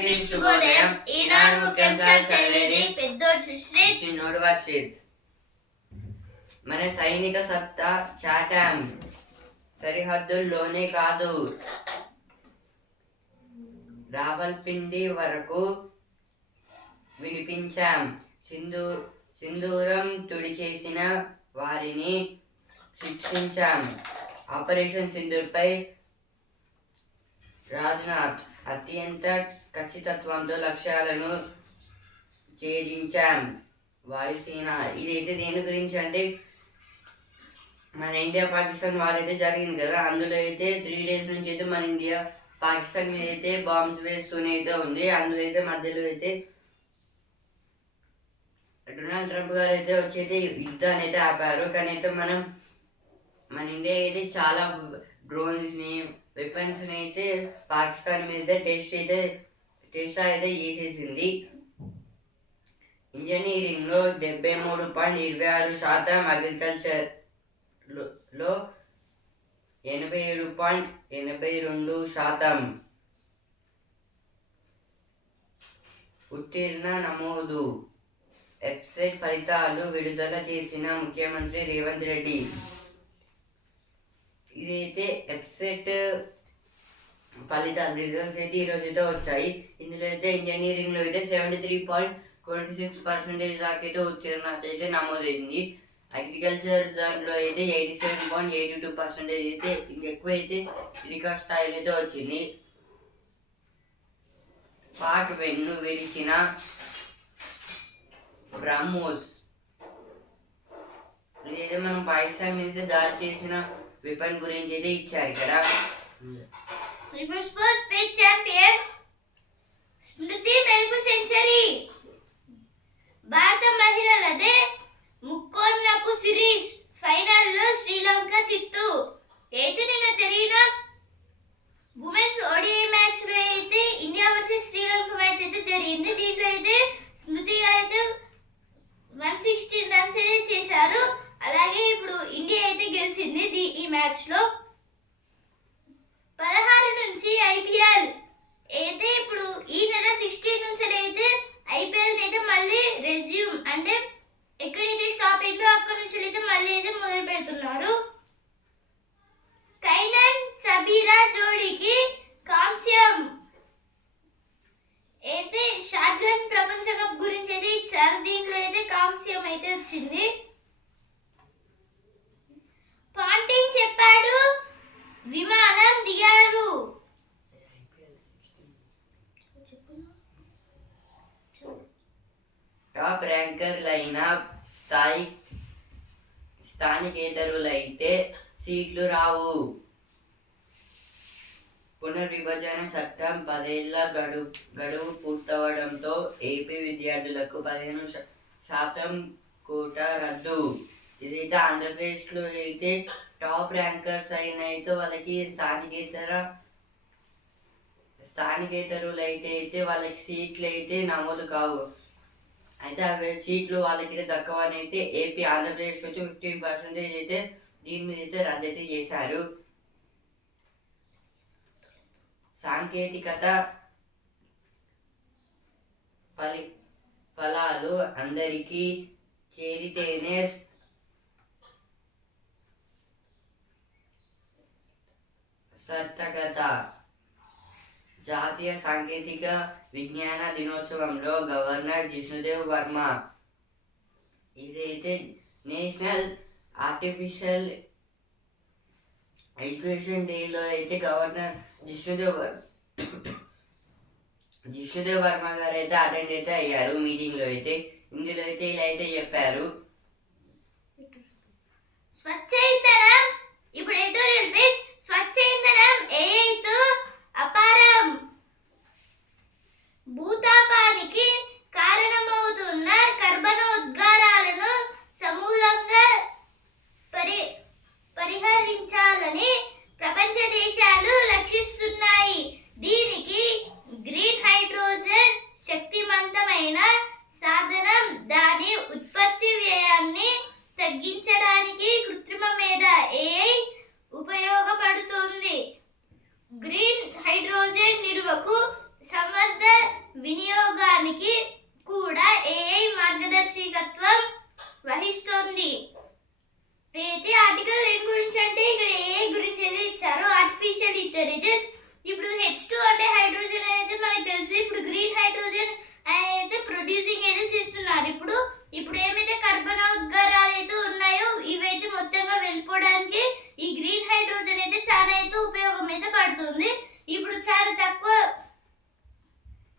అందరికీ శుభోదయం ఈనాడు ముఖ్యాంశాలు చదివేది పెద్దోడు సుశ్రీ చిన్నోడు వర్షిత్ మన సైనిక సత్తా చాటాం. సరిహద్దుల్లోనే కాదు. రావల్పిండి వరకు వినిపించాం. సింధూ సింధూరం తుడిచేసిన వారిని శిక్షించాం. ఆపరేషన్ సింధూర్పై రాజ్నాథ్ అత్యంత ఖచ్చితత్వంతో లక్ష్యాలను ఛేదించాం. వాయుసేన. ఇదైతే దేని గురించి అంటే మన ఇండియా పాకిస్తాన్ వాళ్ళైతే జరిగింది కదా. అందులో అయితే త్రీ డేస్ నుంచి అయితే మన ఇండియా పాకిస్తాన్ మీద అయితే బాంబ్స్ వేస్తూనే అయితే ఉంది. అందులో అయితే మధ్యలో అయితే డొనాల్డ్ ట్రంప్ గారు అయితే వచ్చైతే యుద్ధాన్ని అయితే ఆపారు. కానీ అయితే మనం మన ఇండియా అయితే చాలా డ్రోన్స్ని వెపన్స్ అయితే పాకిస్తాన్ మీద టెస్ట్ అయితే టెస్ట్ అయితే చేసేసింది. ఇంజనీరింగ్లో డెబ్బై మూడు పాయింట్ ఇరవై ఆరు శాతం అగ్రికల్చర్లో ఎనభై ఏడు పాయింట్ ఎనభై రెండు శాతం. ఉత్తీర్ణ నమోదు. వెబ్సైట్ ఫలితాలు విడుదల చేసిన ముఖ్యమంత్రి రేవంత్ రెడ్డి. ఇదైతే ఎఫ్సెట్ ఫలితాలు రిజల్ట్స్ అయితే ఈరోజు అయితే వచ్చాయి. ఇందులో అయితే ఇంజనీరింగ్లో అయితే seventy three point twenty six percentage దాకా అయితే ఉత్తీర్ణత అయితే నమోదైంది. అగ్రికల్చర్ దాంట్లో అయితే eighty seven point eighty two percentage అయితే ఇంకెక్కువ అయితే రికార్డ్ స్థాయిలో అయితే వచ్చింది. పాక్ వెన్ను విరిచిన బ్రహ్మోస్ ఇదైతే మనం పాకిస్తాన్ మీద దాడి చేసిన విపన్ గురించి అయితే ఇచ్చారు కదా. స్మృతి మెరుపు సెంచరీ భారత మహిళలదే ముక్కోన్నపు సిరీస్ ఫైనల్లో శ్రీలంక చిత్తు. అయితే నిన్న జరిగిన ఉమెన్స్ ఓడిఐ మ్యాచ్లో అయితే ఇండియా వర్సెస్ శ్రీలంక మ్యాచ్ అయితే జరిగింది. దీంట్లో అయితే స్మృతి గారు అయితే వన్ సిక్స్టీన్ రన్స్ అయితే చేశారు. అలాగే ఇప్పుడు ఇండియా అయితే గెలిచింది ది ఈ మ్యాచ్లో పదహారు నుంచి ఐపీఎల్ అయితే ఇప్పుడు ఈ నెల సిక్స్టీన్ నుంచి అయితే ఐపీఎల్ అయితే మళ్ళీ రెజ్యూమ్ అంటే ఎక్కడైతే స్టాప్ అయిందో అక్కడ నుంచి అయితే మళ్ళీ అయితే మొదలు పెడుతున్నారు. కైనన్ సబీరా జోడీకి కాంస్యం అయితే షాట్గన్ ప్రపంచ కప్ గురించి అయితే ఇచ్చారు దీంట్లో అయితే కాంస్యం అయితే వచ్చింది. పాంటింగ్ చెప్పాడు. విమానం దిగారు. టాప్ ర్యాంకర్లైన స్థాయి స్థానికేతరులైతే సీట్లు రావు. పునర్విభజన చట్టం పదేళ్ళ గడువు గడువు పూర్తవడంతో ఏపీ విద్యార్థులకు పదిహేను శాతం కోట రద్దు. ఇదైతే ఆంధ్రప్రదేశ్లో అయితే టాప్ ర్యాంకర్స్ అయిన అయితే వాళ్ళకి స్థానికేతర స్థానికేతరులు అయితే అయితే వాళ్ళకి సీట్లు అయితే నమోదు కావు. అయితే అవి సీట్లు వాళ్ళకి దక్కవని అయితే ఏపీ ఆంధ్రప్రదేశ్ వచ్చి ఫిఫ్టీన్ పర్సెంటేజ్ అయితే దీని మీద అయితే రద్దతి చేశారు. సాంకేతికత ఫలి ఫలాలు అందరికీ చేరితేనే సార్థకత జాతీయ సాంకేతిక విజ్ఞాన దినోత్సవంలో గవర్నర్ జిష్ణుదేవ్ వర్మ ఇదైతే నేషనల్ ఆర్టిఫిషియల్ ఎడ్యుకేషన్ డేలో అయితే గవర్నర్ జిష్ణుదేవ్ వర్మ జిష్ణుదేవ్ వర్మ గారు అయితే అటెండ్ అయితే అయ్యారు మీటింగ్లో అయితే. ఇందులో అయితే ఇలా అయితే చెప్పారు. స్వచ్ఛ ఇప్పుడు ఎడిటోరియల్ పేజ్ స్వచ్ఛ ఇంధనం అపారం. భూతాపానికి కారణమవుతున్న కర్బనోద్గారాలను సమూలంగా పరి పరిహరించాలని ప్రపంచ దేశాలు లక్షిస్తున్నాయి దీనికి గ్రీన్ హైడ్రోజన్ శక్తివంతమైన సాధనం అయితే చాలా అయితే ఉపయోగం అయితే పడుతుంది. ఇప్పుడు చాలా తక్కువ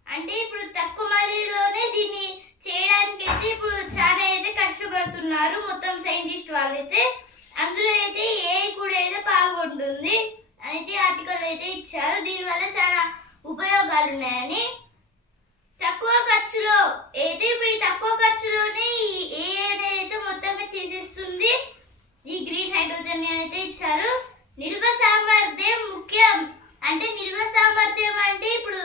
అంటే ఇప్పుడు తక్కువ మనీలోనే దీన్ని చేయడానికి అయితే ఇప్పుడు చాలా అయితే కష్టపడుతున్నారు మొత్తం సైంటిస్ట్ వాళ్ళైతే. అందులో అయితే ఏ కూడా అయితే పాల్గొంటుంది. అయితే ఆర్టికల్ అయితే ఇచ్చారు. దీనివల్ల చాలా ఉపయోగాలు ఉన్నాయని. తక్కువ ఖర్చులో అయితే ఇప్పుడు తక్కువ ఖర్చులోనే ఏ అయితే మొత్తంగా చేసేస్తుంది. ఈ గ్రీన్ హైడ్రోజన్ అయితే ఇచ్చారు. నిల్వ సామర్థ్యం ముఖ్యం. అంటే నిల్వ సామర్థ్యం అంటే ఇప్పుడు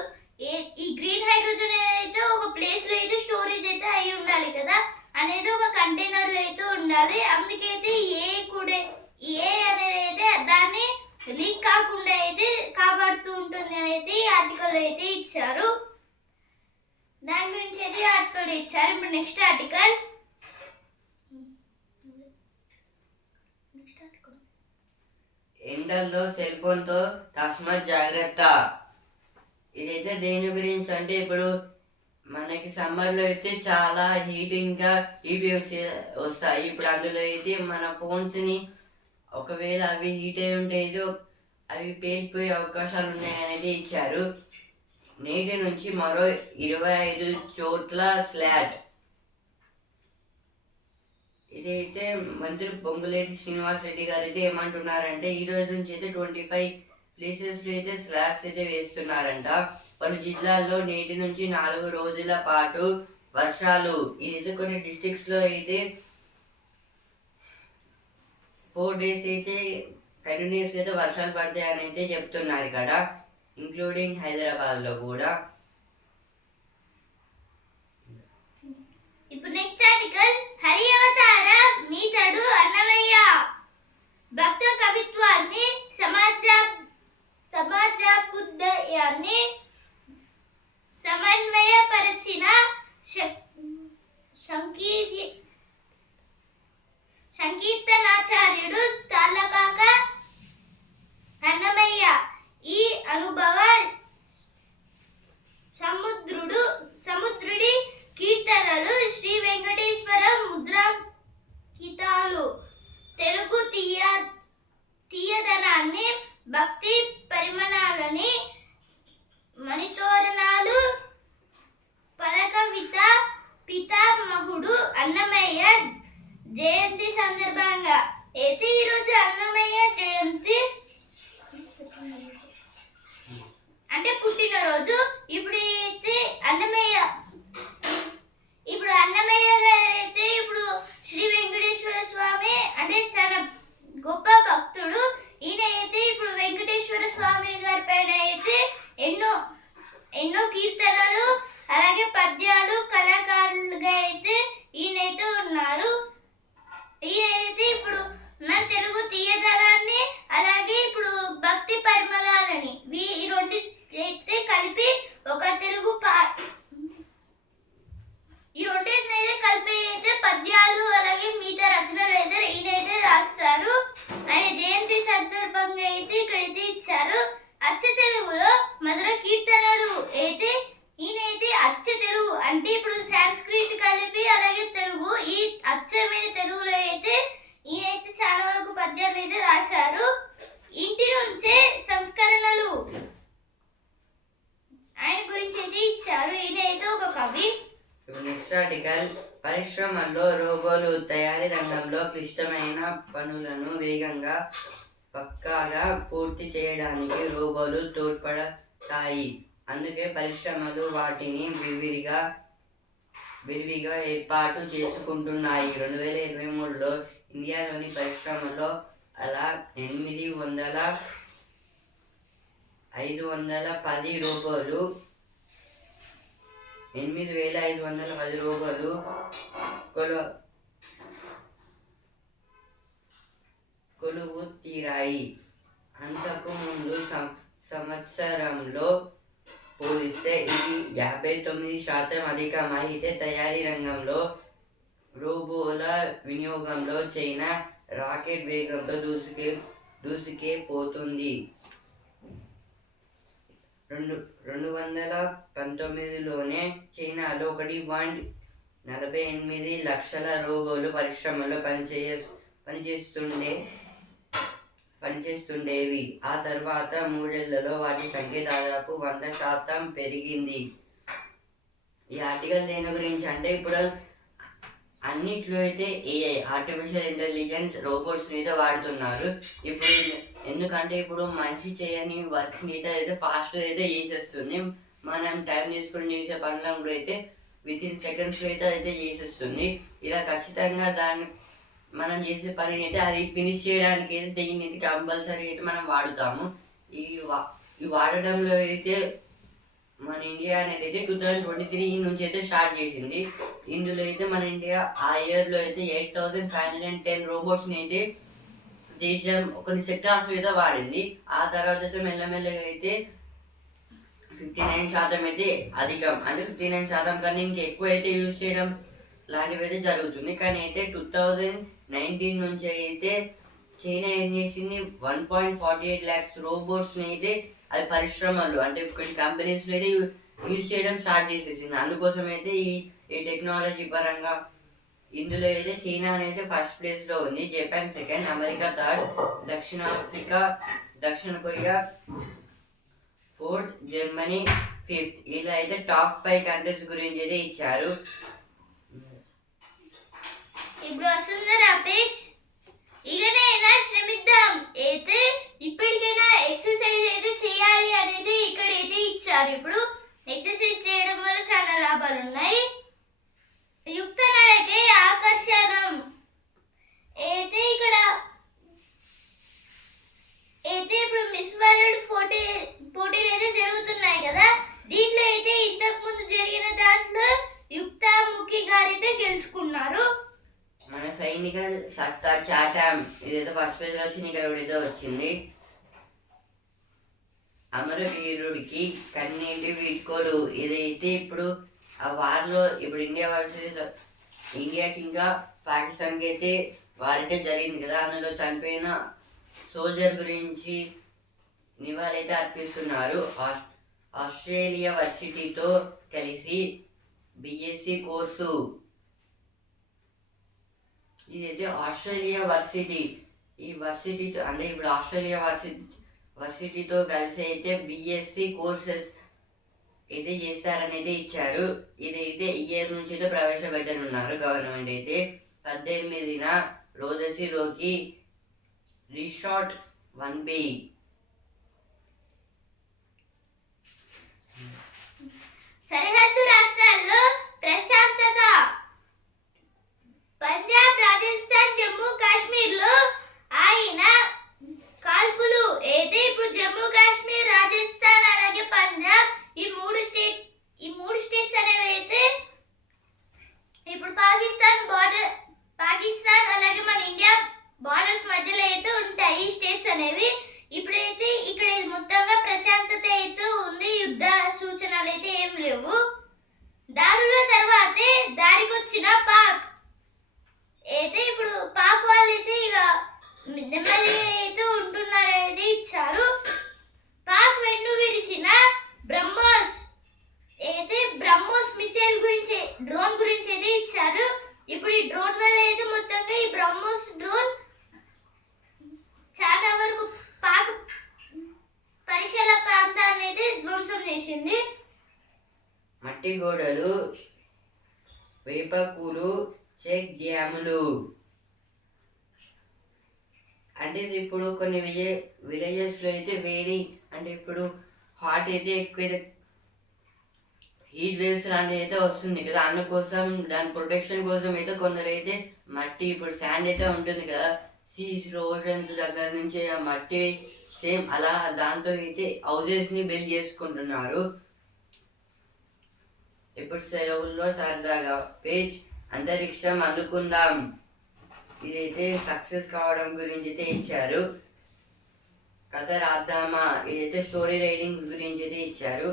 ఏ- ఈ గ్రీన్ హైడ్రోజన్ అయితే ఒక ప్లేస్లో అయితే స్టోరేజ్ అయితే అయి ఉండాలి కదా అనేది ఒక కంటైనర్లో అయితే ఉండాలి. అందుకైతే ఏ కూడా ఏ అనేది అయితే దాన్ని లీక్ కాకుండా అయితే కాపాడుతూ ఉంటుంది అనేది ఈ ఆర్టికల్ అయితే ఇచ్చారు. దాని గురించి అయితే ఆర్టికల్ ఇచ్చారు. ఇప్పుడు నెక్స్ట్ ఆర్టికల్ నెక్స్ట్ ఆర్టికల్ ఎండల్లో సెల్ ఫోన్తో తస్మత్ జాగ్రత్త. ఇదైతే దేని గురించి అంటే ఇప్పుడు మనకి సమ్మర్లో అయితే చాలా హీట్ ఇంకా హీట్ వస్తాయి. ఇప్పుడు అందులో అయితే మన ఫోన్స్ని ఒకవేళ అవి హీట్ అయి ఉంటే అవి పేలిపోయే అవకాశాలు ఉన్నాయనేది ఇచ్చారు. నేటి నుంచి మరో ఇరవై ఐదు చోట్ల స్లాట్. ఇదైతే మంత్రి పొంగులేటి శ్రీనివాస్ రెడ్డి గారు అయితే ఏమంటున్నారంటే ఈ రోజు నుంచి అయితే ట్వంటీ ఫైవ్ ప్లేసెస్లో అయితే స్లాబ్స్ అయితే వేస్తున్నారంట. పలు జిల్లాల్లో నేటి నుంచి నాలుగు రోజుల పాటు వర్షాలు. ఇదైతే కొన్ని డిస్టిక్స్లో అయితే ఫోర్ డేస్ అయితే కంటిన్యూస్ అయితే వర్షాలు పడతాయని అయితే చెప్తున్నారు ఇక్కడ ఇంక్లూడింగ్ హైదరాబాద్లో కూడా. ఇప్పుడు నెక్స్ట్ ఆర్టికల్ హరి అవతార మీతడు అన్నమయ్య. భక్త కవిత్వాన్ని సమాజ సమాజాభ్యుదయాన్ని సమన్వయపరిచిన శ- సంకీ- సంకీర్తనాచార్యుడు తాళ్ళపాక అన్నమయ్య. ఈ అనుభవ సముద్రుడు సముద్రుడి కీర్తనలు శ్రీ వెంకటేశ్వర ముద్రాంకితాలు తెలుగు తీయ తీయదనాన్ని భక్తి పరిమాణాలని మణితోరణాలు పదకవిత పితామహుడు అన్నమయ్య జయంతి సందర్భంగా అయితే ఈరోజు అన్నమయ్య జయంతి అంటే పుట్టినరోజు ఇప్పుడు అయితే అన్నమయ్య ఇప్పుడు అన్నమయ్య గారు అయితే ఇప్పుడు శ్రీ వెంకటేశ్వర స్వామి అంటే చాలా గొప్ప భక్తుడు ఈయన అయితే ఇప్పుడు వెంకటేశ్వర స్వామి గారి పైన అయితే ఎన్నో ఎన్నో కీర్తనలు అలాగే పద్యాలు కళాకారులుగా అయితే ఈయనైతే ఉన్నారు ఈయనైతే ఇప్పుడు మన తెలుగు తీయదనాన్ని అలాగే ఇప్పుడు భక్తి పరిమళాలని వీ- ఈ రెండు అయితే కలిపి ఒక తెలుగు పా ఈ రెండింటిని అయితే కలిపి అయితే పద్యాలు అలాగే మిగతా రచనలు అయితే ఈయనైతే రాస్తారు ఆయన జయంతి సందర్భంగా అయితే ఇక్కడైతే ఇచ్చారు అచ్చ తెలుగులో మధుర కీర్తనలు అయితే ఈయనైతే అచ్చ తెలుగు అంటే ఇప్పుడు సాంస్క్రిట్ కలిపి అలాగే తెలుగు ఈ అచ్చమైన తెలుగులో అయితే ఈయనైతే చాలా వరకు పద్యాలు అయితే రాశారు. ఇంటి నుంచే సంస్కరణలు ఆయన గురించి అయితే ఇచ్చారు. ఈయన అయితే ఒక కవి. ఇప్పుడు పరిశ్రమల్లో రోబోలు తయారీ రంగంలో క్లిష్టమైన పనులను వేగంగా పక్కాగా పూర్తి చేయడానికి రోబోలు తోడ్పడతాయి. అందుకే పరిశ్రమలు వాటిని విరివిగా విరివిగా ఏర్పాటు చేసుకుంటున్నాయి. రెండు వేల ఇరవై మూడులో ఇండియాలోని పరిశ్రమలో అలా ఎనిమిది వందల ఐదు వందల పది రోబోలు ఎనిమిది వేల ఐదు వందల పది రూపాయలు కొలు కొలువు తీరాయి అంతకు ముందు సం- సంవత్సరంలో పోలిస్తే ఇది యాభై తొమ్మిది శాతం అధికమైతే తయారీ రంగంలో రోబోల వినియోగంలో చైనా రాకెట్ వేగంతో దూసుకే దూసుకే పోతుంది. రెండు రెండు వందల పంతొమ్మిదిలోనే చైనాలో ఒకటి పాయింట్ నలభై ఎనిమిది లక్షల రోబోలు పరిశ్రమలో పనిచేయ పనిచేస్తుండే. పనిచేస్తుండేవి. ఆ తర్వాత మూడేళ్ళలో వాటి సంఖ్య దాదాపు వంద శాతం పెరిగింది. ఈ ఆర్టికల్ దేని గురించి? అంటే ఇప్పుడు అన్నిట్లో అయితే ఏఐ ఆర్టిఫిషియల్ ఇంటెలిజెన్స్ రోబోట్స్ మీద వాడుతున్నారు. ఇప్పుడు ఎందుకంటే ఇప్పుడు మనిషి చేయని వర్క్స్ మీద అయితే ఫాస్ట్ అయితే చేసేస్తుంది. మనం టైం తీసుకుని చేసే పనులను కూడా అయితే విత్ ఇన్ సెకండ్స్ అయితే అయితే చేసేస్తుంది. ఇలా ఖచ్చితంగా దాన్ని మనం చేసే పనిని అయితే అది ఫినిష్ చేయడానికి అయితే దీన్ని అయితే కంపల్సరీ అయితే మనం వాడుతాము. ఈ వా ఈ వాడడంలో అయితే మన ఇండియా అనేది అయితే టూ థౌజండ్ ట్వంటీ త్రీ నుంచి అయితే స్టార్ట్ చేసింది. ఇందులో అయితే మన ఇండియా ఆ ఇయర్లో అయితే eight thousand five hundred and ten రోబోట్స్ని అయితే దేశం కొన్ని సెక్టార్స్ అయితే వాడింది. ఆ తర్వాత అయితే మెల్లమెల్లగా అయితే ఫిఫ్టీ నైన్ శాతం అయితే అధికం. అంటే ఫిఫ్టీ నైన్ శాతం కన్నా ఇంకా ఎక్కువ అయితే యూజ్ చేయడం లాంటివి అయితే జరుగుతుంది. కానీ అయితే టూ థౌజండ్ నైన్టీన్ నుంచి అయితే చైనా ఏం చేసింది? One point forty eight lakhs రోబోట్స్ని అయితే అది పరిశ్రమలు అంటే కొన్ని కంపెనీస్లో అయితే యూజ్ చేయడం స్టార్ట్ చేసేసింది. అందుకోసం అయితే ఈ ఈ టెక్నాలజీ పరంగా ఇందులో అయితే చైనా అనేది ఫస్ట్ ప్లేస్లో ఉంది. జపాన్ సెకండ్ అమెరికా థర్డ్ దక్షిణాఫ్రికా దక్షిణ కొరియా ఫోర్త్ జర్మనీ ఫిఫ్త్. ఇలా అయితే టాప్ ఫైవ్ కంట్రీస్ గురించి అయితే ఇచ్చారు. ఇప్పుడు వస్తుందా పేజ్ ఇకనైనా శ్రమిద్దాం? అయితే ఇప్పటికైనా ఎక్సర్సైజ్ అయితే చేయాలి అనేది ఇక్కడైతే ఇచ్చారు. ఇప్పుడు ఎక్సర్సైజ్ చేయడం వల్ల చాలా లాభాలు ఉన్నాయి యుక్త నడకే ఆకర్షణం అయితే ఇక్కడ అయితే ఇప్పుడు మిస్ వరల్డ్ పోటీ పోటీలు అయితే జరుగుతున్నాయి కదా దీంట్లో అయితే ఇంతకు ముందు జరిగిన దాంట్లో యుక్తాముఖి గారైతే గెలుచుకున్నారు మన సైనిక సత్తా చాటాం ఇదైతే ఫస్ట్ పేజ్ వచ్చింది ఇక్కడ కూడా ఏదో వచ్చింది అమరవీరుడికి ఇప్పుడు ఇదైతే ఇప్పుడు ఆ వార్లో ఇప్పుడు ఇండియా వర్సెస్ ఇండియాకి ఇంకా పాకిస్తాన్కి అయితే వారైతే జరిగింది కదా అందులో చనిపోయిన సోల్జర్ గురించి నివాళైతే అర్పిస్తున్నారు. ఆస్- ఆస్ట్రేలియా వర్సిటీతో కలిసి బిఎస్సి కోర్సు. ఇదైతే ఆస్ట్రేలియా వర్సిటీ ఈ వర్సిటీతో అంటే ఇప్పుడు ఆస్ట్రేలియా వర్సిటీ వర్సిటీతో కలిసి అయితే బిఎస్సి కోర్సెస్ అయితే చేస్తారని ఇచ్చారు. ఇదైతే ఇయర్ నుంచి అయితే ప్రవేశపెట్టనున్నారు గవర్నమెంట్ అయితే. పద్దెనిమిదిన రోదసిలోకి రిషార్ట్ వన్ బి సరిహద్దు రాష్ట్రాల్లో ప్రశాంతత పంజాబ్ రాజస్థాన్ జమ్మూ కాశ్మీర్లో ఆయన కాల్పులు అయితే ఇప్పుడు జమ్మూ కాశ్మీర్ రాజస్థాన్ అలాగే పంజాబ్ ఈ మూడు స్టేట్ ఈ మూడు స్టేట్స్ అనేవి అయితే ఇప్పుడు పాకిస్తాన్ బార్డర్ పాకిస్తాన్ అలాగే మన ఇండియా బార్డర్స్ మధ్యలో అయితే ఉంటాయి ఈ స్టేట్స్ అనేవి ఇప్పుడైతే ఇక్కడ మొత్తంగా ప్రశాంతత అయితే ఉంది యుద్ధ సూచనలు అయితే ఏం లేవు దాడుల తర్వాతే దారికొచ్చిన పాక్ అయితే ఇప్పుడు పాక్ వాళ్ళు అయితే ఇక నెమ్మదిగా అయితే ఉంటున్నారనేది ఇచ్చారు. పాక్ వెన్ను విరిచిన బ్రహ్మోస్ అయితే బ్రహ్మోస్ మిసైల్ గురించి డ్రోన్ గురించి అయితే ఇచ్చారు. ఇప్పుడు ఈ డ్రోన్ వల్ల అయితే మొత్తంగా ఈ బ్రహ్మోస్ డ్రోన్ చాలా వరకు పాక్ పరిసర ప్రాంతాన్ని అయితే ధ్వంసం చేసింది. మట్టి గోడలు వేపకూలు చెక్ డ్యాములు. అంటే ఇది ఇప్పుడు కొన్ని విజయ విలేజెస్లో అయితే వేడి అంటే ఇప్పుడు హాట్ అయితే ఎక్కువ హీట్ వేవ్స్ లాంటివి అయితే వస్తుంది కదా. అందుకోసం దాని ప్రొటెక్షన్ కోసం అయితే కొందరు అయితే మట్టి ఇప్పుడు శాండ్ అయితే ఉంటుంది కదా. సీస్ ఓషన్స్ దగ్గర నుంచి ఆ మట్టి సేమ్ అలా దాంతో అయితే హౌజెస్ని బిల్డ్ చేసుకుంటున్నారు. ఇప్పుడు సెలవుల్లో సరదాగా పేజ్ అంతరిక్షం అనుకుందాం ఇదైతే సక్సెస్ కావడం గురించి అయితే ఇచ్చారు. కథ రాద్దామా? ఇదైతే స్టోరీ రైటింగ్ గురించి అయితే ఇచ్చారు.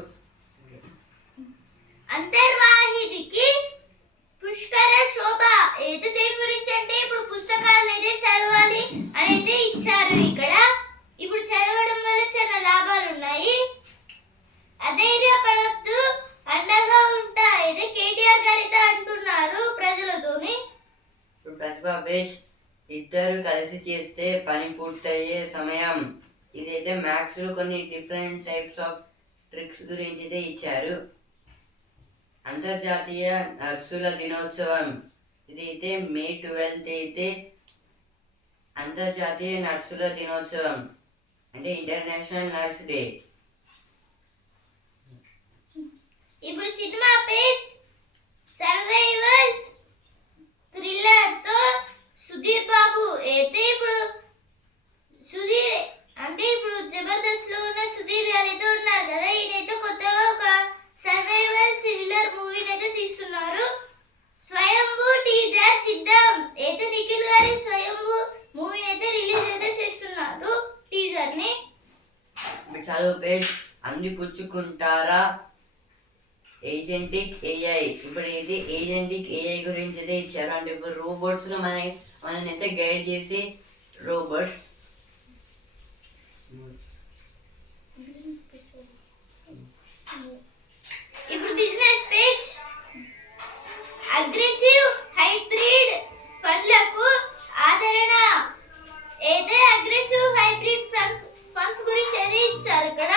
అంతర్వాహినికి పుష్కర శోభ అయితే దేని గురించి అంటే ఇప్పుడు పుస్తకాలను అయితే చదవాలి అని అయితే ఇచ్చారు ఇక్కడ ఇప్పుడు చదవడం వల్ల చాలా లాభాలు ఉన్నాయి అధైర్యపడొద్దు అండగా ఉంటా అయితే కేటీఆర్ గారు అయితే అంటున్నారు ప్రజలతోని ఇప్పుడు ప్రతిభా పేజ్ ఇద్దరు కలిసి చేస్తే పని పూర్తయ్యే సమయం ఇదైతే మ్యాథ్స్లో కొన్ని డిఫరెంట్ టైప్స్ ఆఫ్ ట్రిక్స్ గురించి ఇచ్చారు. అంతర్జాతీయ నర్సుల దినోత్సవం. ఇదైతే మే ట్వెల్త్ అయితే అంతర్జాతీయ నర్సుల దినోత్సవం. అంటే ఇంటర్నేషనల్ నర్స్ డే. ఇప్పుడు సినిమా పేజ్ సర్వైవల్ థ్రిల్లర్తో సుధీర్ బాబు. అయితే ఇప్పుడు సుధీర్ అంటే ఇప్పుడు జబర్దస్త్లో ఉన్న సుధీర్ గారు అయితే ఉన్నారు కదా ఈయనైతే కొత్తగా ఒక సర్వైవల్ థ్రిల్లర్ మూవీని అయితే తీస్తున్నారు. స్వయంభూ టీజర్ సిద్ధం. అయితే నిఖిల్ గారి స్వయంభూ మూవీని అయితే రిలీజ్ అయితే చేస్తున్నారు టీజర్ని ఇప్పుడు చదువు పేజ్ అన్ని పుచ్చుకుంటారా? ఏజెంటిక్ ఏఐ ఇప్పుడు ఇది ఏజెంటిక్ ఏఐ గురించి అయితే ఇచ్చారు. అంటే ఇప్పుడు రోబోట్స్లో మన మనని అయితే గైడ్ చేసి రోబోట్స్. అయితే ఇక్కడ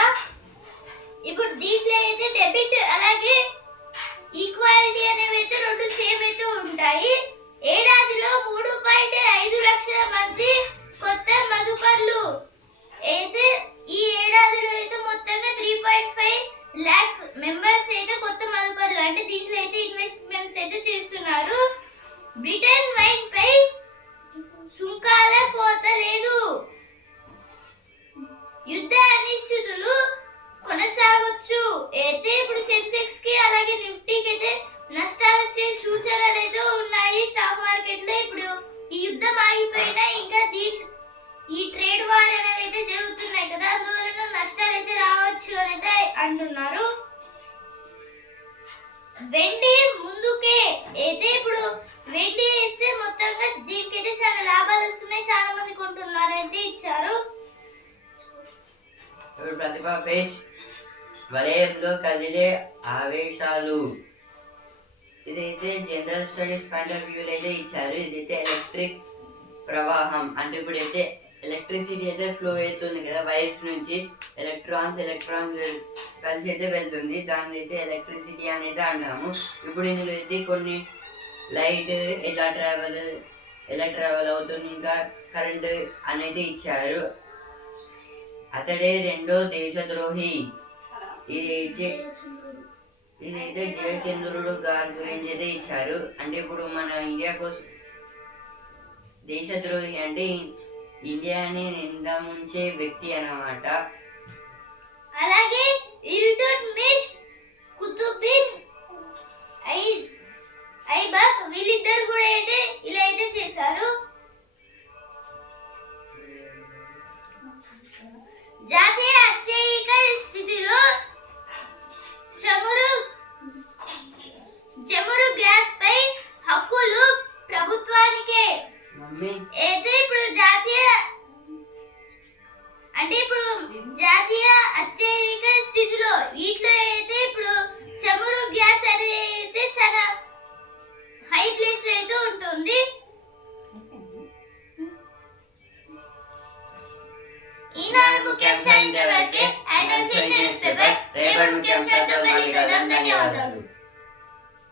ఇప్పుడు దీంట్లో అయితే డెబిట్ అలాగే ఈక్వాలిటీ అనేవి అయితే రెండు సేమ్ అయితే ఉంటాయి. ఏడాదిలో మూడు పాయింట్ ఐదు లక్షల మంది అంటున్నారు. వెండి ముందుకే అయితే ఇప్పుడు వెండి అయితే మొత్తంగా దీనికైతే చాలా లాభాలు వస్తున్నాయి. చాలా మంది కొంటున్నారు అయితే ఇచ్చారు ప్రతిభా పేజ్. వలయంలో కదిలే ఆవేశాలు. ఇదైతే general studies point of view అయితే ఇచ్చారు. ఇదైతే ఎలక్ట్రిక్ ప్రవాహం. అంటే ఇప్పుడైతే ఎలక్ట్రిసిటీ అయితే ఫ్లో అవుతుంది కదా వైర్స్ నుంచి ఎలక్ట్రాన్స్ ఎలక్ట్రాన్స్ కలిసి అయితే వెళ్తుంది. దాన్ని అయితే ఎలక్ట్రిసిటీ అనేది అంటాము. ఇప్పుడు ఇందులో అయితే కొన్ని లైట్ ఎలా ట్రావెల్ ఎలా ట్రావెల్ అవుతుంది ఇంకా కరెంట్ అనేది ఇచ్చారు. అతడే రెండో దేశద్రోహి. ఇది ఇదైతే జయచంద్రుడు గారి గురించి అయితే ఇచ్చారు. అంటే ఇప్పుడు మన ఇండియా కోసం దేశద్రోహి అంటే ఇండియాని నిండా ముంచే వ్యక్తి అన్నమాట. అలాగే ఇల్టుట్మిష్ కుతుబిన్ ఐ ఐబక్ వీళ్ళిద్దరు కూడా అయితే ఇలా అయితే చేశారు. జాతీయ